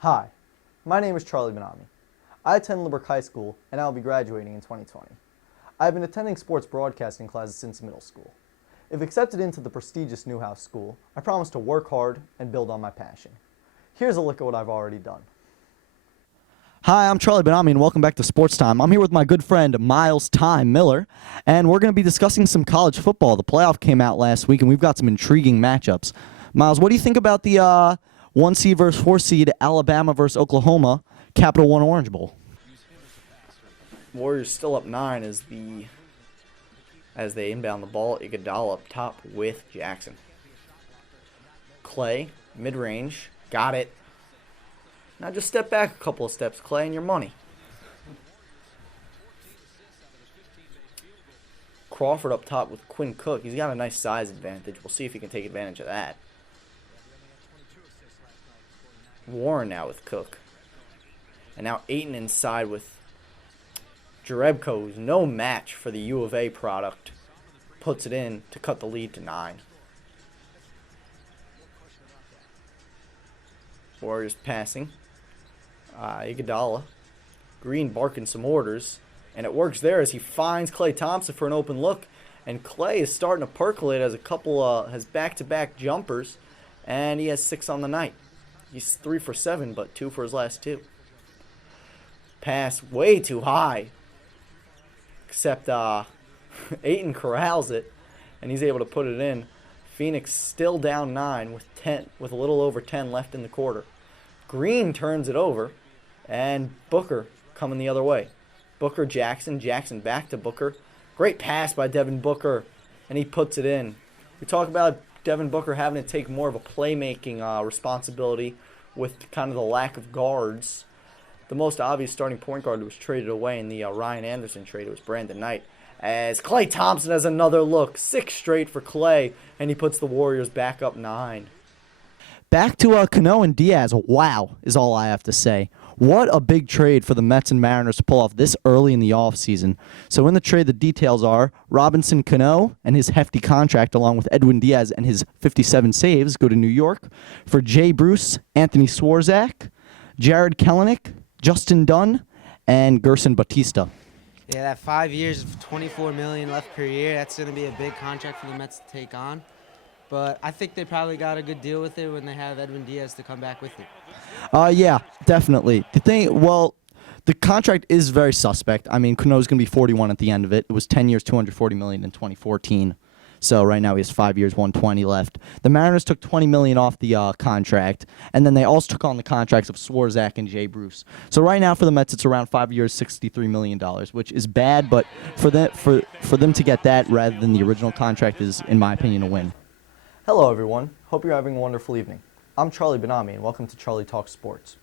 Hi, my name is Charlie Benami. I attend Lubbock High School and I will be graduating in 2020. I have been attending sports broadcasting classes since middle school. If accepted into the prestigious Newhouse School, I promise to work hard and build on my passion. Here's a look at what I've already done. Hi, I'm Charlie Benami, and welcome back to Sports Time. I'm here with my good friend Miles Time Miller, and we're going to be discussing some college football. The playoff came out last week, and we've got some intriguing matchups. Miles, what do you think about the 1 seed versus 4 seed Alabama versus Oklahoma Capital One Orange Bowl? Warriors still up 9 as they inbound the ball. Iguodala up top with Jackson. Clay, mid-range, got it. Now just step back a couple of steps, Clay, and your money. Crawford up top with Quinn Cook. He's got a nice size advantage. We'll see if he can take advantage of that. Warren now with Cook. And now Ayton inside with Jerebko, who's no match for the U of A product. Puts it in to cut the lead to 9. Warriors passing. Iguodala. Green barking some orders. And it works there as he finds Klay Thompson for an open look. And Klay is starting to percolate as a couple has back-to-back jumpers. And he has 6 on the night. He's 3 for 7, but 2 for his last 2. Pass way too high. Except Ayton corrals it. And he's able to put it in. Phoenix still down 9 with a little over 10 left in the quarter. Green turns it over. And Booker coming the other way. Booker, Jackson back to Booker. Great pass by Devin Booker, and he puts it in. We talk about Devin Booker having to take more of a playmaking responsibility with kind of the lack of guards. The most obvious starting point guard was traded away in the Ryan Anderson trade. It was Brandon Knight. As Klay Thompson has another look. 6 straight for Klay, and he puts the Warriors back up 9. Back to Cano and Diaz. Wow, is all I have to say. What a big trade for the Mets and Mariners to pull off this early in the offseason. So in the trade, the details are Robinson Cano and his hefty contract, along with Edwin Diaz and his 57 saves, go to New York. For Jay Bruce, Anthony Swarzak, Jared Kelenic, Justin Dunn, and Gerson Batista. Yeah, that 5 years of $24 million left per year, that's going to be a big contract for the Mets to take on. But I think they probably got a good deal with it when they have Edwin Diaz to come back with it. Yeah, definitely. The contract is very suspect. I mean, Cano's going to be 41 at the end of it. It was 10 years, $240 million in 2014. So right now he has 5 years, $120 left. The Mariners took $20 million off the contract, and then they also took on the contracts of Swarzak and Jay Bruce. So right now for the Mets, it's around 5 years, $63 million, which is bad, but for them to get that rather than the original contract is, in my opinion, a win. Hello everyone, hope you're having a wonderful evening. I'm Charlie Benami and welcome to Charlie Talks Sports.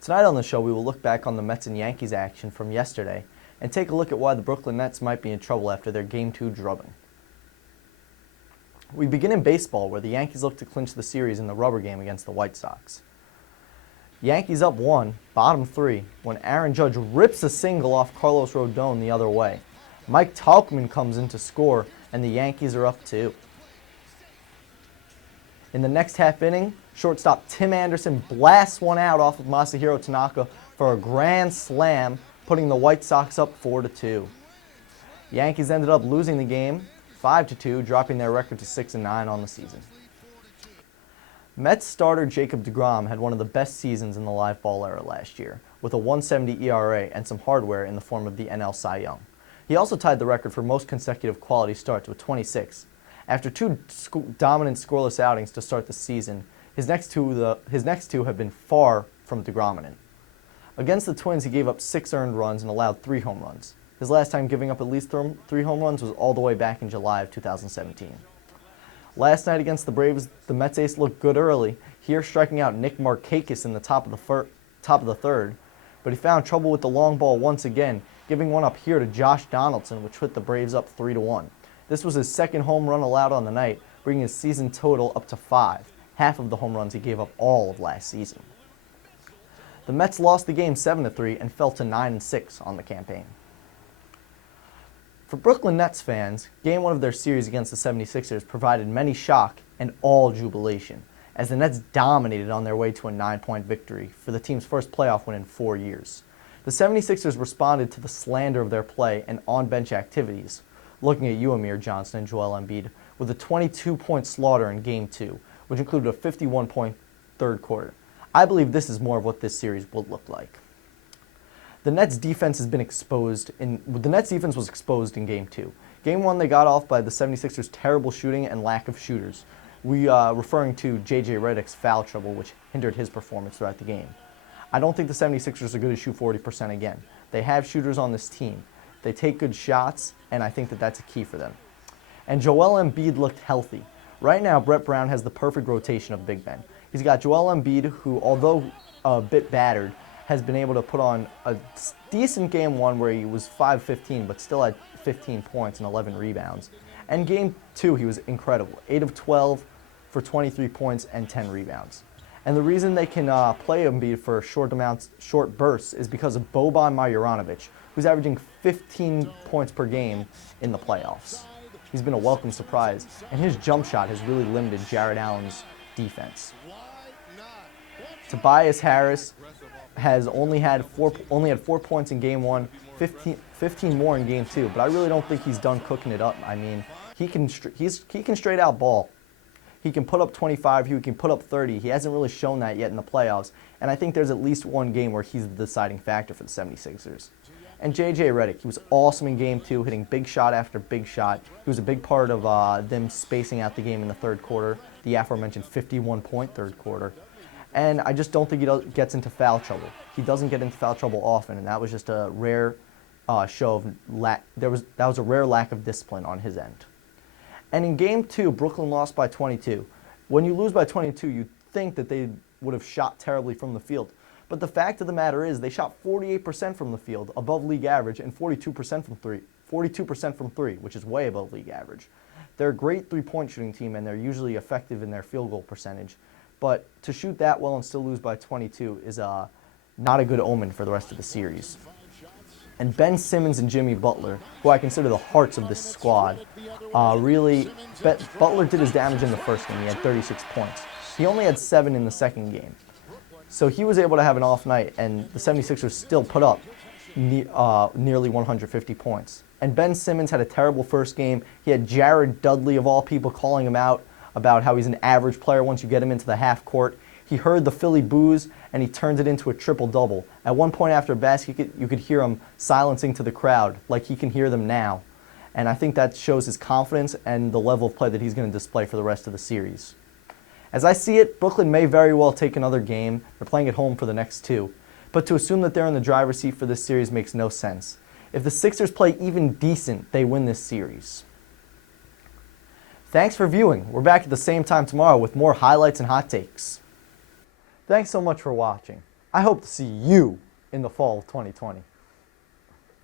Tonight on the show we will look back on the Mets and Yankees action from yesterday and take a look at why the Brooklyn Nets might be in trouble after their Game 2 drubbing. We begin in baseball where the Yankees look to clinch the series in the rubber game against the White Sox. Yankees up 1, bottom 3, when Aaron Judge rips a single off Carlos Rodon the other way. Mike Tauchman comes in to score and the Yankees are up 2. In the next half inning, shortstop Tim Anderson blasts one out off of Masahiro Tanaka for a grand slam, putting the White Sox up 4-2. Yankees ended up losing the game 5-2, dropping their record to 6-9 on the season. Mets starter Jacob deGrom had one of the best seasons in the live ball era last year, with a 1.70 ERA and some hardware in the form of the NL Cy Young. He also tied the record for most consecutive quality starts with 26. After 2 dominant scoreless outings to start the season, his next two have been far from deGrominant. Against the Twins, he gave up 6 earned runs and allowed 3 home runs. His last time giving up at least 3 home runs was all the way back in July of 2017. Last night against the Braves, the Mets ace looked good early, here striking out Nick Markakis in the top of the third, but he found trouble with the long ball once again, giving one up here to Josh Donaldson, which put the Braves up 3-1. This was his second home run allowed on the night, bringing his season total up to 5, half of the home runs he gave up all of last season. The Mets lost the game 7-3 and fell to 9-6 on the campaign. For Brooklyn Nets fans, Game 1 of their series against the 76ers provided many shock and all jubilation, as the Nets dominated on their way to a 9-point victory for the team's first playoff win in 4 years. The 76ers responded to the slander of their play and on-bench activities, looking at you, Amir Johnson and Joel Embiid, with a 22-point slaughter in Game 2, which included a 51-point third quarter. I believe this is more of what this series will look like. The Nets defense has been exposed the Nets defense was exposed in Game 2. Game 1, they got off by the 76ers' terrible shooting and lack of shooters. Referring to J.J. Redick's foul trouble, which hindered his performance throughout the game. I don't think the 76ers are going to shoot 40% again. They have shooters on this team. They take good shots, and I think that that's a key for them. And Joel Embiid looked healthy. Right now, Brett Brown has the perfect rotation of big men. He's got Joel Embiid, who, although a bit battered, has been able to put on a decent Game 1 where he was 5-15, but still had 15 points and 11 rebounds. And Game 2, he was incredible. 8 of 12 for 23 points and 10 rebounds. And the reason they can play Embiid for short bursts is because of Boban Marjanovic, who's averaging 15 points per game in the playoffs. He's been a welcome surprise, and his jump shot has really limited Jared Allen's defense. Tobias Harris has only had 4 points in Game 1, 15 more in Game 2, but I really don't think he's done cooking it up. I mean, he can straight out ball. He can put up 25, he can put up 30. He hasn't really shown that yet in the playoffs, and I think there's at least one game where he's the deciding factor for the 76ers. And J.J. Redick, he was awesome in Game 2, hitting big shot after big shot. He was a big part of them spacing out the game in the third quarter, the aforementioned 51-point third quarter. And I just don't think he gets into foul trouble. He doesn't get into foul trouble often, and that was just a rare show of that was a rare lack of discipline on his end. And in Game 2, Brooklyn lost by 22. When you lose by 22, you'd think that they would have shot terribly from the field. But the fact of the matter is they shot 48% from the field, above league average, and 42% from three, which is way above league average. They're a great three-point shooting team, and they're usually effective in their field goal percentage. But to shoot that well and still lose by 22 is not a good omen for the rest of the series. And Ben Simmons and Jimmy Butler, who I consider the hearts of this squad, Butler did his damage in the first game. He had 36 points. He only had 7 in the second game. So he was able to have an off night, and the 76ers still put up nearly 150 points. And Ben Simmons had a terrible first game. He had Jared Dudley, of all people, calling him out about how he's an average player once you get him into the half court. He heard the Philly boos, and he turned it into a triple-double. At one point after a basket, you could hear him silencing to the crowd like he can hear them now. And I think that shows his confidence and the level of play that he's going to display for the rest of the series. As I see it, Brooklyn may very well take another game. They're playing at home for the next 2. But to assume that they're in the driver's seat for this series makes no sense. If the Sixers play even decent, they win this series. Thanks for viewing. We're back at the same time tomorrow with more highlights and hot takes. Thanks so much for watching. I hope to see you in the fall of 2020.